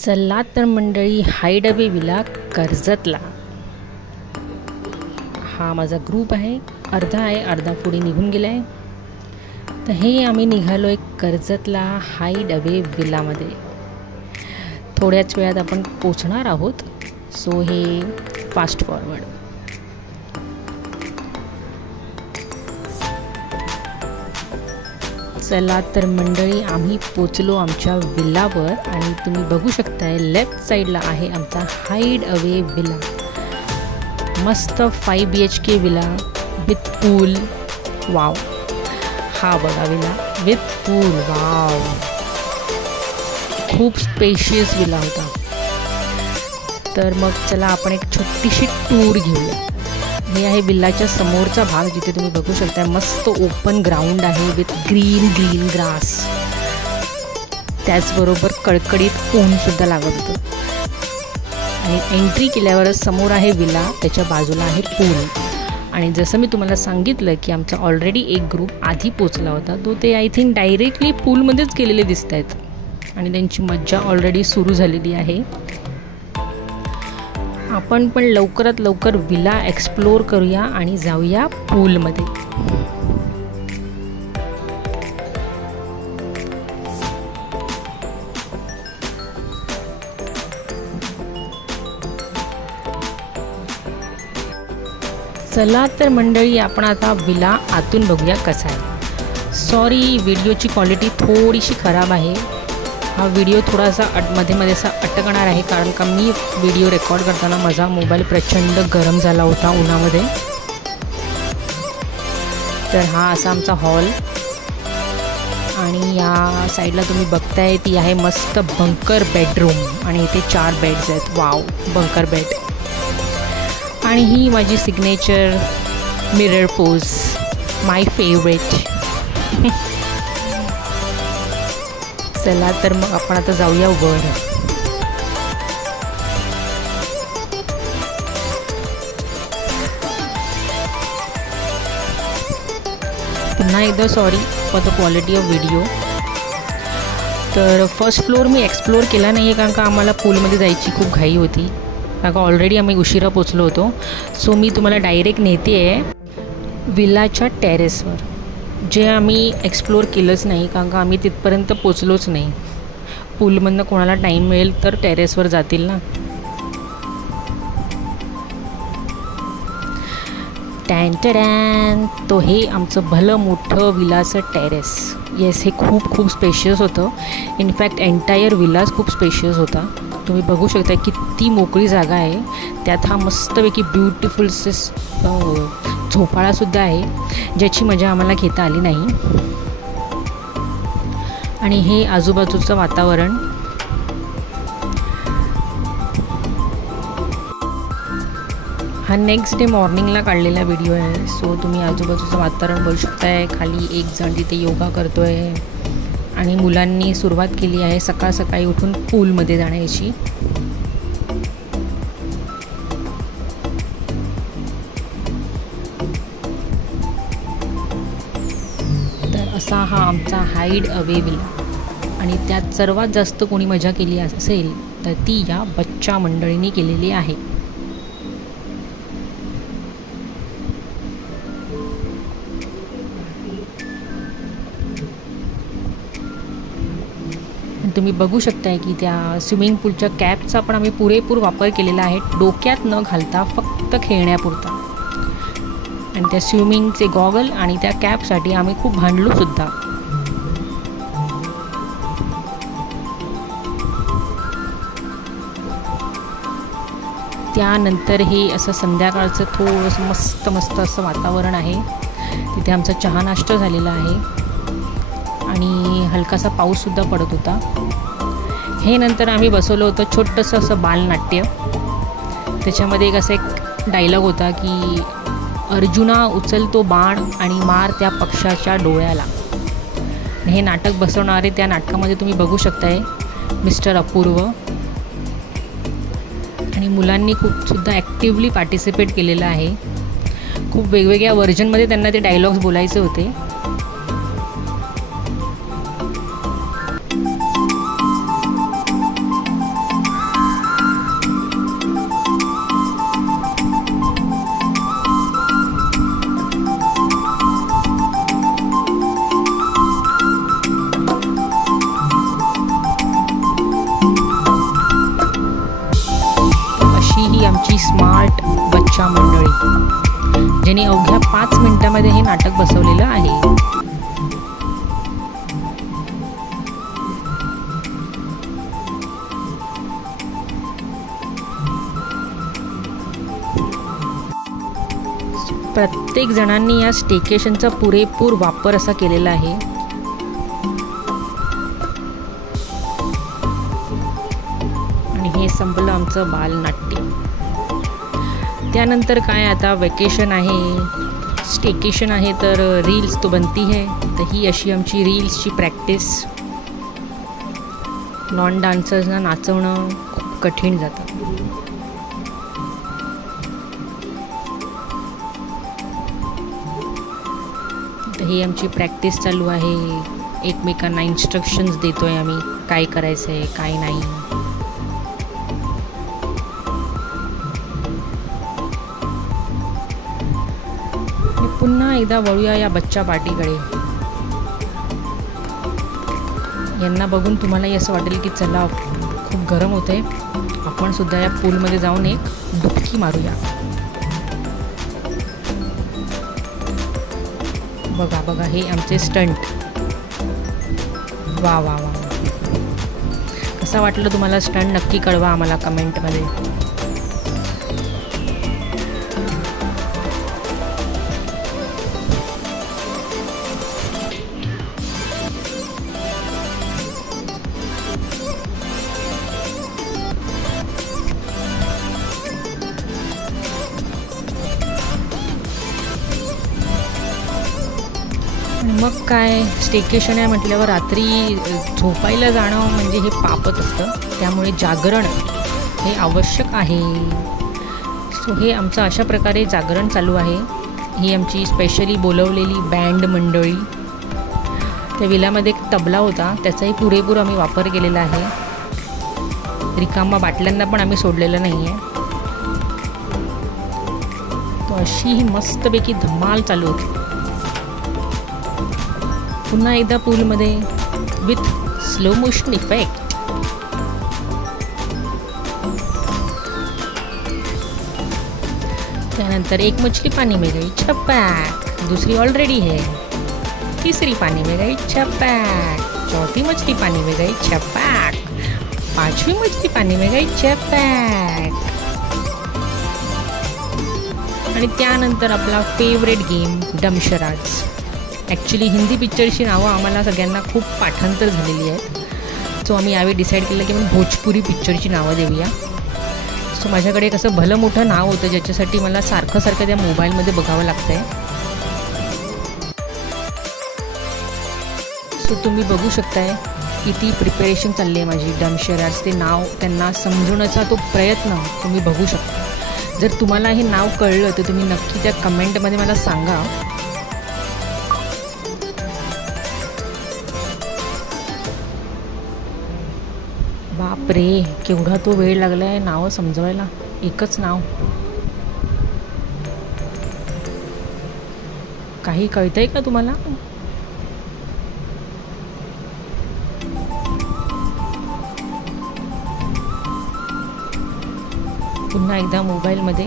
चला तर मंडळी, हाईड अवे विला कर्जतला हा माझा ग्रुप आहे. अर्धा आहे, अर्धा पुढे निघून गेला आहे. तर हे आम्ही निघालो आहे कर्जतला हाईड अवे विलामध्ये. थोड्याच वेळात आपण पोचणार आहोत. सो हे फास्ट फॉरवर्ड. चला तर मंडळी, आम्ही पोचलो आमच्या विलावर आणि तुम्ही बघू शकताय लेफ्ट साईडला आहे आमचा हाईड अवे विला. मस्त 5 BHK villa with pool. Wow, हा बघा विला विथ पूल. वाव, खूप स्पेशियस विला होता. तर मग चला आपण एक छोटीशी टूर घेऊया. हे आहे विल्लाच्या समोरचा भाग, जिथे तुम्ही बघू शकता मस्त ओपन ग्राउंड आहे विथ ग्रीन ग्रास. त्याचबरोबर कडकडीत ऊनसुद्धा लागत होतं. आणि एंट्री केल्यावरच समोर आहे विला, त्याच्या बाजूला आहे पूल. आणि जसं मी तुम्हाला सांगितलं की आमचा ऑलरेडी एक ग्रुप आधी पोचला होता, तो ते आय थिंक डायरेक्टली पूलमध्येच गेलेले दिसत आहेत आणि त्यांची मज्जा ऑलरेडी सुरू झालेली आहे. आपण पण लवकरात लवकर विला एक्सप्लोर करूया आणि जाऊया पूलमध्ये. चला तर मंडळी, आपण आता विला आतून बघूया कसा आहे. सॉरी, व्हिडिओची क्वालिटी थोडीशी खराब आहे. हा व्हिडिओ थोडासा मध्ये असा अटकणार आहे, कारण का मी व्हिडिओ रेकॉर्ड करताना माझा मोबाईल प्रचंड गरम झाला होता उन्हामध्ये. तर हा असा आमचा हॉल आणि या साईडला तुम्ही बघताय ती आहे मस्त बंकर बेडरूम आणि इथे 4 बेड्स आहेत. Wow, bunker bed. आणि ही माझी सिग्नेचर मिरर पोज, माय फेवरेट. चला तर मग आपण आता जाऊया वर. पुन्हा एकदा sorry for the quality of video. तर फर्स्ट फ्लोअर मी एक्सप्लोर केला नाही आहे, कारण का आम्हाला पूलमध्ये जायची खूप घाई होती, कारण का ऑलरेडी आम्ही उशिरा पोचलो होतो. सो मी तुम्हाला डायरेक्ट नेते आहे विलाच्या टेरेसवर, जे आम्ही एक्सप्लोर केलंच नाही, कारण का आम्ही तिथपर्यंत पोचलोच नाही. पूलमधनं कोणाला टाईम मिळेल तर टेरेसवर जातील ना. टॅन टॅन, तो हे आमचं भलं मोठं विलाचं टेरेस. येस, हे खूप स्पेशियस होतं. इनफॅक्ट एंटायर विलाच खूप स्पेशियस होता. तुम्ही बघू शकता किती मोकळी जागा आहे. त्यात हा मस्तपैकी ब्युटिफुल झोपाळासुद्धा आहे, ज्याची मजा आम्हाला घेता आली नाही. आणि हे आजूबाजूचं वातावरण. हा नेक्स्ट डे मॉर्निंगला काढलेला व्हिडिओ आहे. सो तुम्ही आजूबाजूचं वातावरण बघू शकताय. खाली एक जण तिथे योगा करतो आहे आणि मुलांनी सुरुवात केली आहे सकाळ सकाळी उठून पूलमध्ये जाण्याची. असा हा आमचा हाईड अवे विला. आणि त्यात सर्वात जास्त कोणी मजा केली असेल तर ती या बच्चा मंडळींनी केलेली आहे. तुम्ही बघू शकताय की त्या स्विमिंग पूलच्या कॅपचा पण आम्ही पुरेपूर वापर केलेला आहे, डोक्यात न घालता फक्त खेळण्यापुरता. आणि त्या स्विमिंगचे गॉगल आणि त्या कॅपसाठी आम्ही खूप भांडलो सुद्धा. त्यानंतर हे असं संध्याकाळचं थोडंसं मस्त असं वातावरण आहे. तिथे आमचा चहा नाश्ता झालेला आहे आणि हलकासा पाऊससुद्धा पडत होता. हे नंतर आम्ही बसवलं होतं छोटंसं असं बालनाट्य. त्याच्यामध्ये एक डायलॉग होता की अर्जुना उचलतो बाण आणि मार त्या पक्षाच्या डोळ्याला. हे नाटक बसवणारे त्या नाटकामध्ये तुम्ही बघू शकताय मिस्टर अपूर्व. आणि मुलांनी खूपसुद्धा ॲक्टिवली पार्टिसिपेट केलेलं आहे. खूप वेगवेगळ्या व्हर्जनमध्ये त्यांना ते डायलॉग्स बोलायचे होते. मंडळी, ज्यांनी अवघ्या 5 मिनिटांमध्ये हे नाटक बसवलेलं आहे. प्रत्येक जणांनी या स्टेकेशनचा पुरेपूर वापर असा केलेला आहे. आणि हे संपलं आमचं बालनाट्य. त्यानंतर काय, आता वेकेशन आहे, स्टेकेशन आहे, तर रील्स तो बनती है. तर ही अशी आमची रील्सची प्रॅक्टिस. नॉन डान्सर्सना नाचवणं खूप कठीण जातं. ही आमची प्रॅक्टिस चालू आहे. एकमेकांना इन्स्ट्रक्शन्स देतोय आम्ही, काय करायचं आहे काय नाही. पुन्हा एकदा वळूया या बच्चा पार्टीकडे. यांना बघून तुम्हालाही असं वाटेल की चला खूप गरम होतंय, आपण सुद्धा या पूलमध्ये जाऊन एक डुबकी मारूया. बघा बघा, हे आमचे स्टंट. वा वा वा, कसा वाटलं तुम्हाला स्टंट? नक्की कळवा आम्हाला कमेंटमध्ये. मग काय, स्टेकेशन आहे म्हटल्यावर रात्री झोपायला जाणं म्हणजे हे पापच असतं. त्यामुळे जागरण हे आवश्यक आहे. सो हे आमचं अशा प्रकारे जागरण चालू आहे. ही आमची स्पेशली बोलवलेली बँड मंडळी. त्या विल्यामध्ये एक तबला होता, त्याचाही पुरेपूर आम्ही वापर केलेला आहे. रिकामा बाटल्यांना पण आम्ही सोडलेलं नाही आहे. तो अशी ही मस्तपैकी धमाल चालू होती. पुन्हा एकदा पूलमध्ये विथ स्लो मोशन इफेक्ट. त्यानंतर एक मछली पानी में गई छपाक, दूसरी ऑलरेडी है, तीसरी पानी में गई छपाक, चौथी मछली पानी में गई छपाक, पांचवी मछली पानी में गई छपाक. आणि त्यानंतर आपला फेवरेट गेम डमशराज. ॲक्च्युली हिंदी पिक्चरची नावं आम्हाला सगळ्यांना खूप पाठांतर झालेली आहेत. सो आम्ही यावेळी डिसाईड केलं की आपण भोजपुरी पिक्चरची नावं देऊया. सो माझ्याकडे एक असं भलं मोठं नाव होतं ज्याच्यासाठी मला सारखं त्या मोबाईलमध्ये बघावं लागतं आहे. सो तुम्ही बघू शकताय किती प्रिपेरेशन चालली आहे माझी. डमशराज ते नाव त्यांना समजवण्याचा तो प्रयत्न तुम्ही बघू शकता. जर तुम्हाला हे नाव कळलं तर तुम्ही नक्की त्या कमेंटमध्ये मला सांगा. बापरे, केवढा तो वेळ लागला आहे नावं समजवायला. एकच नाव, काही कळतंय का तुम्हाला? पुन्हा एकदा मोबाईलमध्ये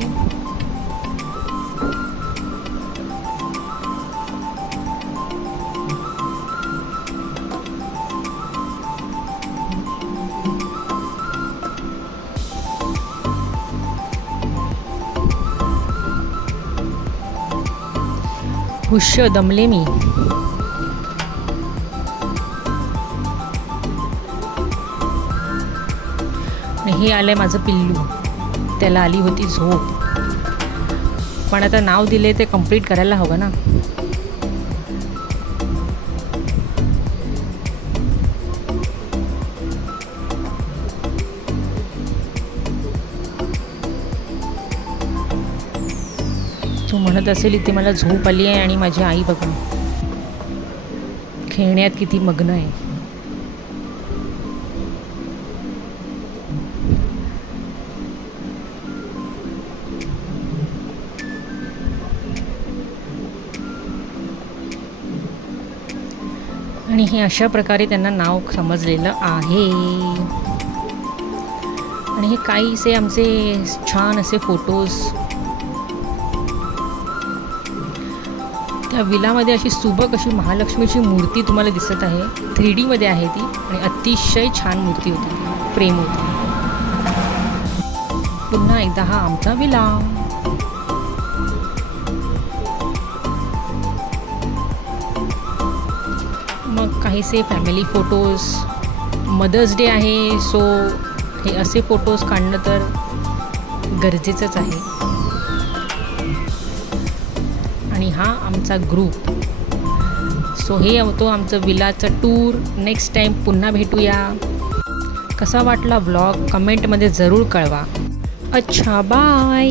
हुश्य दमले मी. हे आलंय माझं पिल्लू, त्याला आली होती झोप. पण आता नाव दिले ते कंप्लीट करायला हवं ना. तू म्हणत असेल इथे मला झोप आली आहे आणि माझी आई बघा खेळण्यात किती मग्न आहे. आणि हे अशा प्रकारे त्यांना नाव समजलेलं आहे. आणि हे काहीसे आमचे छान असे फोटोज त्या विलामध्ये अशी सुबक अशी महालक्ष्मीची मूर्ती तुम्हाला दिसत आहे. 3D मध्ये आहे ती आणि अतिशय छान मूर्ती होती, ती फ्रेम होती. पुन्हा एकदा हा आमचा विला. मग काहीसे फॅमिली फोटोज. मदर्स डे आहे, सो हे असे फोटोज काढणं तर गरजेचंच आहे. आणि हा आमचा ग्रुप. सो हे होतो आमचं विलाचं टूर. नेक्स्ट टाईम पुन्हा भेटूया. कसा वाटला व्लॉग कमेंटमध्ये ज़रूर कळवा. अच्छा, बाय.